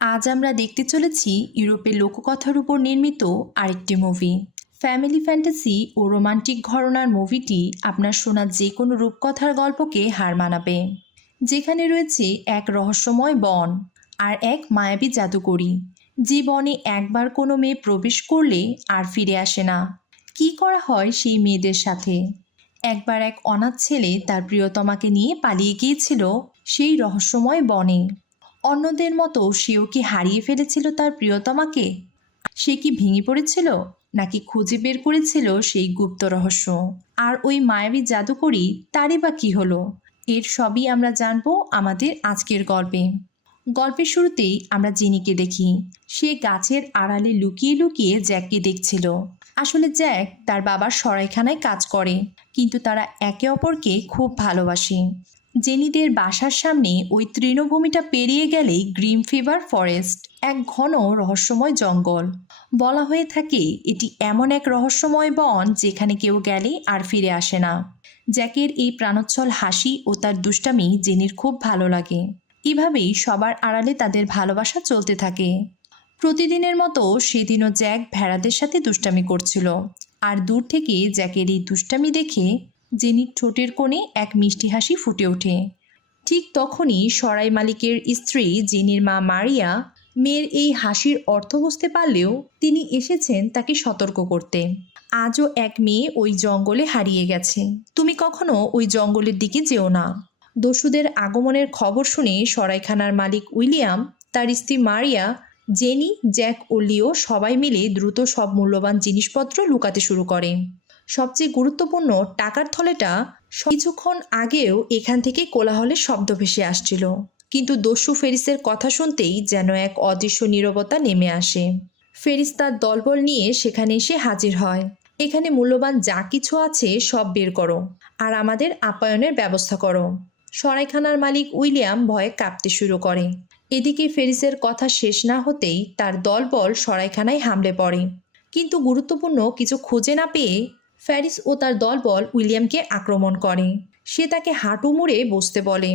আজ আমরা দেখতে চলেছি ইউরোপের লোককথার উপর নির্মিত আরেকটি মুভি। ফ্যামিলি ফ্যান্টাসি ও রোমান্টিক ঘরানার মুভিটি আপনার শোনা যে কোনো রূপকথার গল্পকে হার মানাবে, যেখানে রয়েছে এক রহস্যময় বন আর এক মায়াবী জাদুকরী, যে বনে একবার কোনো মেয়ে প্রবেশ করলে আর ফিরে আসে না। কী করা হয় সেই মেয়েদের সাথে? একবার এক অনাথ ছেলে তার প্রিয়তমাকে নিয়ে পালিয়ে গিয়েছিল সেই রহস্যময় বনে। অন্যদের মতো সেও কি হারিয়ে ফেলেছিল তার প্রিয়তমাকে? সে কি ভেঙে পড়েছিল, নাকি খুঁজে বের করেছিল সেই গুপ্ত রহস্য? আর ওই মায়াবী জাদুকরী, তারই বা কী হলো? এর সবই আমরা জানবো আমাদের আজকের গল্পে। গল্পের শুরুতেই আমরা জেনিকে দেখি। সে গাছের আড়ালে লুকিয়ে লুকিয়ে জ্যাককে দেখছিল। আসলে জ্যাক তার বাবার সরাইখানায় কাজ করে, কিন্তু তারা একে অপরকে খুব ভালোবাসে। জেনিদের বাসার সামনে ওই তৃণভূমিটা পেরিয়ে গেলেই গ্রিম ফিভার ফরেস্ট, এক ঘন রহস্যময় জঙ্গল। বলা হয়ে থাকে এটি এমন এক রহস্যময় বন যেখানে কেউ গেলে আর ফিরে আসে না। জ্যাকের এই প্রাণোচ্ছল হাসি ও তার দুষ্টামি জেনির খুব ভালো লাগে। এভাবেই সবার আড়ালে তাদের ভালোবাসা চলতে থাকে। প্রতিদিনের মতো সেদিনও জ্যাক ভেড়াদের সাথে দুষ্টামি করছিল, আর দূর থেকে জ্যাকের এই দুষ্টামি দেখে জেনির ঠোঁটের কোণে এক মিষ্টি হাসি ফুটে ওঠে। ঠিক তখনই সরাই মালিকের স্ত্রী জেনির মা মারিয়া মেয়ের এই হাসির অর্থ বুঝতে পারলেও তিনি এসেছেন তাকে সতর্ক করতে। আজও এক মেয়ে ওই জঙ্গলে হারিয়ে গেছে, তুমি কখনো ওই জঙ্গলের দিকে যেও না। দস্যুদের আগমনের খবর শুনে সরাইখানার মালিক উইলিয়াম, তার স্ত্রী মারিয়া, জেনি, জ্যাক ও লিও সবাই মিলে দ্রুত সব মূল্যবান জিনিসপত্র লুকাতে শুরু করে। সবচেয়ে গুরুত্বপূর্ণ টাকার থলেটা কিছুক্ষণ আগেও এখান থেকে কোলাহলের শব্দ ভেসে আসছিল, কিন্তু দস্যু ফেরিসের কথা শুনতেই যেন এক অদৃশ্য নীরবতা নেমে আসে। ফেরিস তার দলবল নিয়ে সেখানে এসে হাজির হয়। এখানে মূল্যবান যা কিছু আছে সব বের করো, আর আমাদের আপ্যায়নের ব্যবস্থা করো। সরাইখানার মালিক উইলিয়াম ভয়ে কাঁপতে শুরু করে। এদিকে ফেরিসের কথা শেষ না হতেই তার দলবল সরাইখানায় হামলে পড়ে, কিন্তু গুরুত্বপূর্ণ কিছু খুঁজে না পেয়ে ফ্যারিস ও তার দলবল উইলিয়ামকে আক্রমণ করে। সে তাকে হাঁটু মুড়ে বসতে বলে।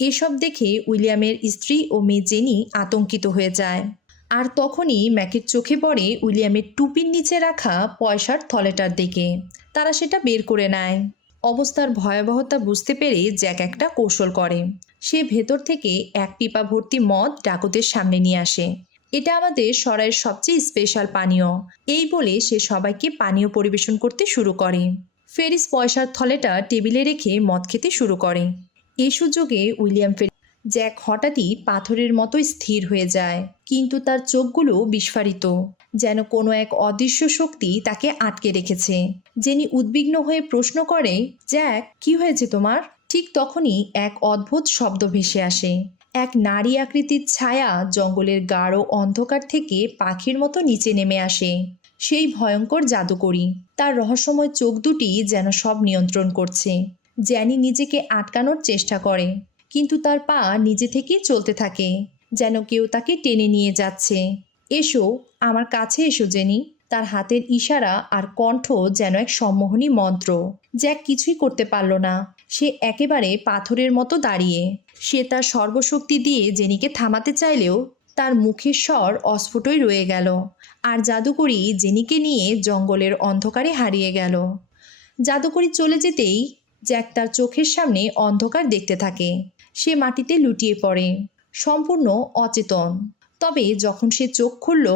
এসব দেখে উইলিয়ামের স্ত্রী ও মেয়ে জেনি আতঙ্কিত হয়ে যায়। আর তখনই ম্যাকের চোখে পড়ে উইলিয়ামের টুপির নিচে রাখা পয়সার থলেটার দিকে। তারা সেটা বের করে নেয়। অবস্থার ভয়াবহতা বুঝতে পেরে জ্যাক একটা কৌশল করে। সে ভেতর থেকে এক পিপা ভর্তি মদ ডাকুতের সামনে নিয়ে আসে। এটা আমাদের সরাইয়ের সবচেয়ে স্পেশাল পানীয়, এই বলে সে সবাইকে পানীয় পরিবেশন করতে শুরু করে। ফেরিস পয়সার থলেটা টেবিলে রেখে মদ খেতে শুরু করে। এই সুযোগে উইলিয়াম জ্যাক হঠাৎই পাথরের মতো স্থির হয়ে যায়, কিন্তু তার চোখগুলো বিস্ফারিত, যেন কোনো এক অদৃশ্য শক্তি তাকে আটকে রেখেছে। জেনি উদ্বিগ্ন হয়ে প্রশ্ন করে, জ্যাক, কি হয়েছে তোমার? ঠিক তখনই এক অদ্ভুত শব্দ ভেসে আসে। এক নারী আকৃতির ছায়া জঙ্গলের গাঢ় অন্ধকার থেকে পাখির মতো নিচে নেমে আসে। সেই ভয়ঙ্কর জাদুকরী, তার রহস্যময় চোখ দুটি যেন সব নিয়ন্ত্রণ করছে। জ্যানি নিজেকে আটকানোর চেষ্টা করে, কিন্তু তার পা নিজে থেকেই চলতে থাকে, যেন কেউ তাকে টেনে নিয়ে যাচ্ছে। এসো, আমার কাছে এসো জেনি। তার হাতের ইশারা আর কণ্ঠ যেন এক সম্মোহনী মন্ত্র। জ্যাক কিছুই করতে পারল না। সে একেবারে পাথরের মতো দাঁড়িয়ে। সে তার সর্বশক্তি দিয়ে জেনিকে থামাতে চাইলেও তার মুখের স্বর অস্ফুটই রয়ে গেল, আর জাদুকরী জেনিকে নিয়ে জঙ্গলের অন্ধকারে হারিয়ে গেল। জাদুকরী চলে যেতেই জ্যাক তার চোখের সামনে অন্ধকার দেখতে থাকে। সে মাটিতে লুটিয়ে পড়ে, সম্পূর্ণ অচেতন। তবে যখন সে চোখ খুলল,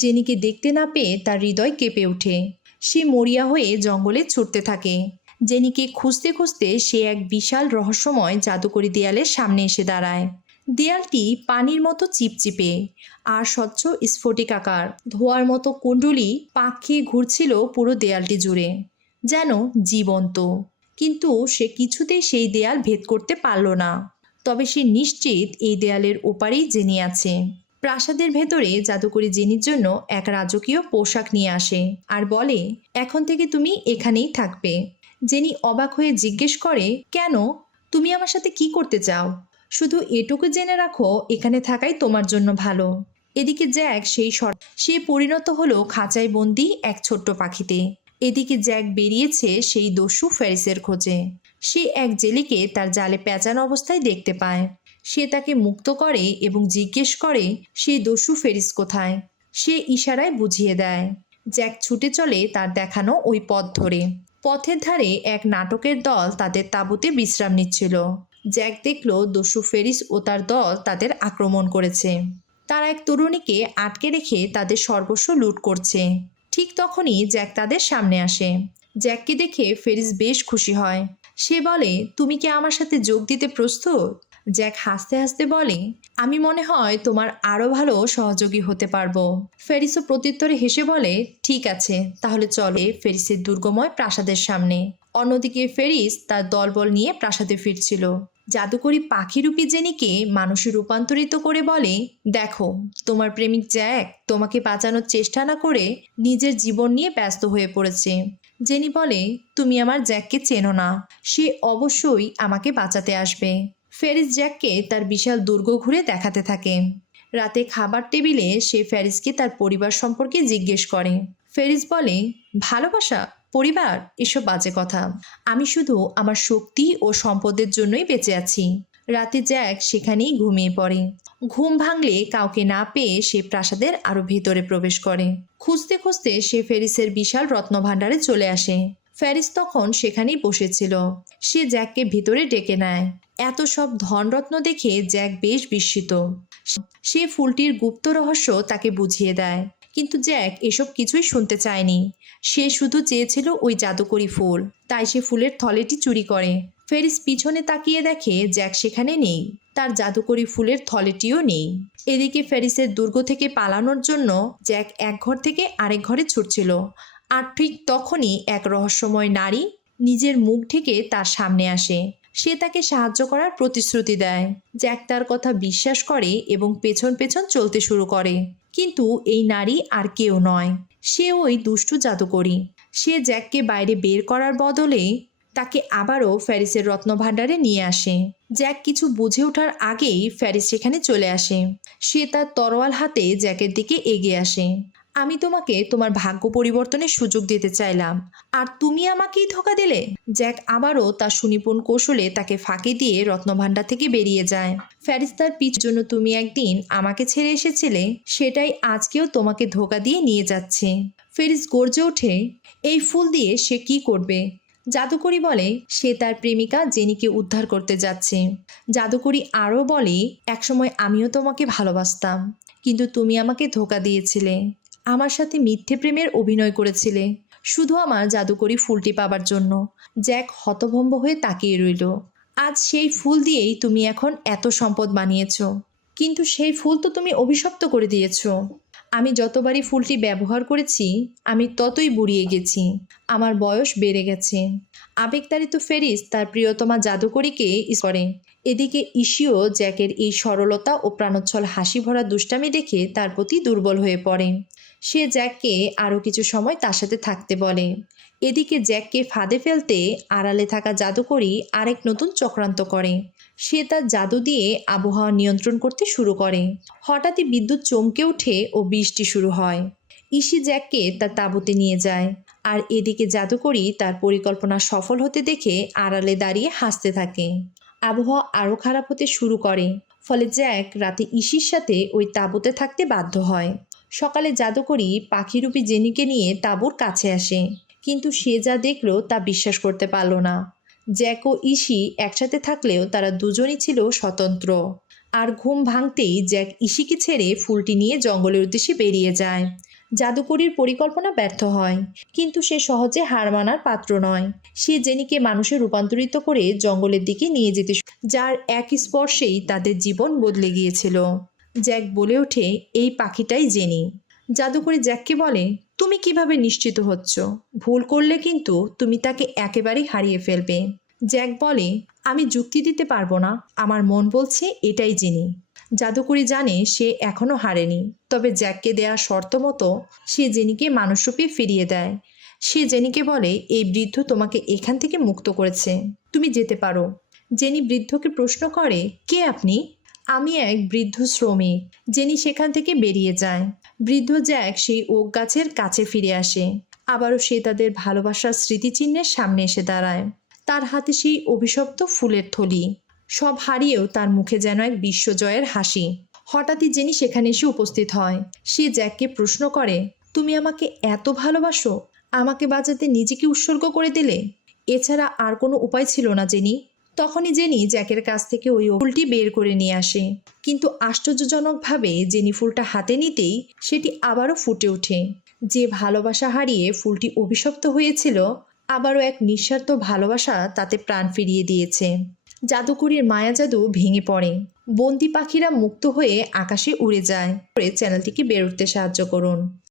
জেনিকে দেখতে না পেয়ে তার হৃদয় কেঁপে ওঠে। সে মরিয়া হয়ে জঙ্গলে ছুটতে থাকে। জেনিকে খুঁজতে খুঁজতে সে এক বিশাল রহস্যময় জাদুকরী দেয়ালের সামনে এসে দাঁড়ায়। দেয়ালটি পানির মতো চিপচিপে আর স্বচ্ছ স্ফটিকাকার। ধোয়ার মতো কুণ্ডলী পাক খেয়ে ঘুরছিল পুরো দেয়ালটি জুড়ে, যেন জীবন্ত। কিন্তু সে কিছুতেই সেই দেয়াল ভেদ করতে পারল না। তবে সে নিশ্চিত এই দেয়ালের ওপারেই জেনি আছে। প্রাসাদের ভেতরে জাদুকরী জেনির জন্য এক রাজকীয় পোশাক নিয়ে আসে আর বলে, এখন থেকে তুমি এখানেই থাকবে। জেনি অবাক হয়ে জিজ্ঞেস করে, কেন? তুমি আমার সাথে কি করতে চাও? শুধু এটুকু জেনে রাখো, এখানে থাকাই তোমার জন্য ভালো। এদিকে জ্যাক সে পরিণত হলো খাঁচায় বন্দি এক ছোট্ট পাখিতে। এদিকে জ্যাক বেরিয়েছে সেই দস্যু ফেরিসের খোঁজে। সে এক জেলেকে তার জালে পেঁচানো অবস্থায় দেখতে পায়। সে তাকে মুক্ত করে এবং জিজ্ঞেস করে সেই দস্যু ফেরিস কোথায়। সে ইশারায় বুঝিয়ে দেয়। জ্যাক ছুটে চলে তার দেখানো ওই পথ ধরে। পথের ধারে এক নাটকের দল তাদের তাঁবুতে বিশ্রাম নিচ্ছিল। জ্যাক দেখল দস্যু ফেরিস ও তার দল তাদের আক্রমণ করেছে। তারা এক তরুণীকে আটকে রেখে তাদের সর্বস্ব লুট করছে। ঠিক তখনই জ্যাক তাদের সামনে আসে। জ্যাককে দেখে ফেরিস বেশ খুশি হয়। সে বলে, তুমি কি আমার সাথে যোগ দিতে প্রস্তুত? জ্যাক হাসতে হাসতে বলে, আমি মনে হয় তোমার আরও ভালো সহযোগী হতে পারবো। ফেরিসও প্রত্যুত্তরে হেসে বলে, ঠিক আছে, তাহলে চলে ফেরিসের দুর্গময় প্রাসাদের সামনে। অন্যদিকে ফেরিস তার দলবল নিয়ে প্রাসাদে ফিরছিল। জাদুকরি পাখিরূপী জেনিকে মানুষে রূপান্তরিত করে বলে, দেখো, তোমার প্রেমিক জ্যাক তোমাকে বাঁচানোর চেষ্টা না করে নিজের জীবন নিয়ে ব্যস্ত হয়ে পড়েছে। জেনি বলে, তুমি আমার জ্যাককে চেনো না, সে অবশ্যই আমাকে বাঁচাতে আসবে। ফেরিস জ্যাককে তার বিশাল দুর্গ ঘুরে দেখাতে থাকে। রাতে খাবার টেবিলে সে ফেরিসকে তার পরিবার সম্পর্কে জিজ্ঞেস করে। ফেরিস বলে, ভালোবাসা, পরিবার, এসব বাজে কথা। আমি শুধু আমার শক্তি ও সম্পদের জন্যই বেঁচে আছি। রাতে জ্যাক সেখানেই ঘুমিয়ে পড়ে। ঘুম ভাঙলে কাউকে না পেয়ে সে প্রাসাদের আরো ভেতরে প্রবেশ করে। খুঁজতে খুঁজতে সে ফেরিসের বিশাল রত্নভাণ্ডারে চলে আসে। ফেরিস তখন সেখানেই বসেছিল। সে জ্যাককে ভিতরে ডেকে নেয়। এত সব ধনরত্ন দেখে জ্যাক বেশ বিস্মিত। সে ফুলটির গুপ্ত রহস্য তাকে বুঝিয়ে দেয়, কিন্তু জ্যাক এসব কিছুই শুনতে চায়নি। সে শুধু চেয়েছিল ওই জাদুকরি ফুল, তাই সে ফুলের থলেটি চুরি করে। ফেরিস পিছনে তাকিয়ে দেখে জ্যাক সেখানে নেই, তার জাদুকরি ফুলের থলেটিও নেই। এদিকে ফেরিসের দুর্গ থেকে পালানোর জন্য জ্যাক এক ঘর থেকে আরেক ঘরে ছুটছিল। আর ঠিক তখনই এক রহস্যময় নারী নিজের মুখ ঢেকে তার সামনে আসে। সে তাকে সাহায্য করার প্রতিশ্রুতি দেয়। জ্যাক তার কথা বিশ্বাস করে এবং পেছন পেছন চলতে শুরু করে। কিন্তু এই নারী আর কেউ নয়, সে ওই দুষ্টু জাদুকরি। সে জ্যাককে বাইরে বের করার বদলে তাকে আবারও ফ্যারিসের রত্নভাণ্ডারে নিয়ে আসে। জ্যাক কিছু বুঝে ওঠার আগেই ফ্যারিস সেখানে চলে আসে। সে তার তরোয়াল হাতে জ্যাকের দিকে এগিয়ে আসে। আমি তোমাকে তোমার ভাগ্য পরিবর্তনের সুযোগ দিতে চাইলাম, আর তুমি আমাকেই ধোঁকা দিলে। জ্যাক আবারও তার সুনিপুণ কৌশলে তাকে ফাঁকি দিয়ে রত্নভাণ্ডার থেকে বেরিয়ে যায়। ফ্যারিস তার পিছ জন্য তুমি একদিন আমাকে ছেড়ে এসেছিলে, সেটাই আজকেও তোমাকে ধোঁকা দিয়ে নিয়ে যাচ্ছে। ফেরিস গর্জে ওঠে, এই ফুল দিয়ে সে কি করবে? জাদুকরি বলে, সে তার প্রেমিকা জেনিকে উদ্ধার করতে যাচ্ছে। জাদুকরি আরও বলে, একসময় আমিও তোমাকে ভালোবাসতাম, কিন্তু তুমি আমাকে ধোঁকা দিয়েছিলে। আমার সাথে মিথ্যে প্রেমের অভিনয় করেছিলে শুধু আমার জাদুকরি ফুলটি পাবার জন্য। জ্যাক হতভম্ব হয়ে তাকিয়ে রইল। আজ সেই ফুল দিয়েই তুমি এখন এত সম্পদ বানিয়েছ, কিন্তু সেই ফুল তো তুমি অভিশপ্ত করে দিয়েছ। আমি যতবারই ফুলটি ব্যবহার করেছি আমি ততই বুড়িয়ে গেছি, আমার বয়স বেড়ে গেছে। আবেগতাড়িত ফেরিস তার প্রিয়তমা জাদুকরীকে করে। এদিকে ইশিও জ্যাকের এই সরলতা ও প্রাণোচ্ছল হাসি ভরা দুষ্টামি দেখে তার প্রতি দুর্বল হয়ে পড়ে। সে জ্যাককে আরও কিছু সময় তার সাথে থাকতে বলে। এদিকে জ্যাককে ফাঁদে ফেলতে আড়ালে থাকা জাদুকরি আরেক নতুন চক্রান্ত করে। সে তার জাদু দিয়ে আবহাওয়া নিয়ন্ত্রণ করতে শুরু করে। হঠাৎই বিদ্যুৎ চমকে ওঠে ও বৃষ্টি শুরু হয়। ইশি জ্যাককে তার তাঁবুতে নিয়ে যায়, আর এদিকে জাদুকরি তার পরিকল্পনা সফল হতে দেখে আড়ালে দাঁড়িয়ে হাসতে থাকে। আবহাওয়া আরও খারাপ হতে শুরু করে, ফলে জ্যাক রাতে ইশির সাথে ওই তাঁবুতে থাকতে বাধ্য হয়। সকালে জাদুকরি পাখিরূপী জেনিকে নিয়ে তাঁবুর কাছে আসে, কিন্তু সে যা দেখল তা বিশ্বাস করতে পারল না। জ্যাক ও ইশি একসাথে থাকলেও তারা দুজনই ছিল স্বতন্ত্র। আর ঘুম ভাঙতেই জ্যাক ইশিকে ছেড়ে ফুলটি নিয়ে জঙ্গলের উদ্দেশ্যে বেরিয়ে যায়। জাদুকরির পরিকল্পনা ব্যর্থ হয়, কিন্তু সে সহজে হার মানার পাত্র নয়। সে জেনিকে মানুষে রূপান্তরিত করে জঙ্গলের দিকে নিয়ে যেতে, যার এক স্পর্শেই তাদের জীবন বদলে গিয়েছিল। জ্যাক বলে ওঠে, এই পাখিটাই জেনি। জাদুকরি জ্যাককে বলে, তুমি কিভাবে নিশ্চিত হচ্ছ? ভুল করলে কিন্তু তুমি তাকে একেবারেই হারিয়ে ফেলবে। জ্যাক বলে, আমি যুক্তি দিতে পারবো না, আমার মন বলছে এটাই জেনি। জাদুকরি জানে সে এখনও হারেনি, তবে জ্যাককে দেয়া শর্ত মতো সে জেনিকে মানুষরূপে ফিরিয়ে দেয়। সে জেনিকে বলে, এই বৃদ্ধ তোমাকে এখান থেকে মুক্ত করেছে, তুমি যেতে পারো। জেনি বৃদ্ধকে প্রশ্ন করে, কে আপনি? আমি এক বৃদ্ধ শ্রমিক। জেনি সেখান থেকে বেরিয়ে যায়। বৃদ্ধ জ্যাক সেই ওক গাছের কাছে ফিরে আসে। আবারও সে তাদের ভালোবাসার স্মৃতিচিহ্নের সামনে এসে দাঁড়ায়। তার হাতে সেই অভিশপ্ত ফুলের থলি। সব হারিয়েও তার মুখে যেন এক বিশ্বজয়ের হাসি। হঠাৎই জেনি সেখানে এসে উপস্থিত হয়। সে জ্যাককে প্রশ্ন করে, তুমি আমাকে এত ভালোবাসো? আমাকে বাঁচাতে নিজেকে উৎসর্গ করে দিলে? এছাড়া আর কোনো উপায় ছিল না জেনি। তখনই জেনি জ্যাকের কাছ থেকে ওই ফুলটি বের করে নিয়ে আসে, কিন্তু আশ্চর্যজনকভাবে জেনি ফুলটা হাতে নিতেই সেটি আবারও ফুটে ওঠে। যে ভালোবাসা হারিয়ে ফুলটি অভিশপ্ত হয়েছিল, আবারও এক নিঃস্বার্থ ভালোবাসা তাতে প্রাণ ফিরিয়ে দিয়েছে। জাদুকরীর মায়াজাদু ভেঙে পড়ে। বন্দি পাখিরা মুক্ত হয়ে আকাশে উড়ে যায়। চ্যানেলটিকে বের উঠতে সাহায্য করুন।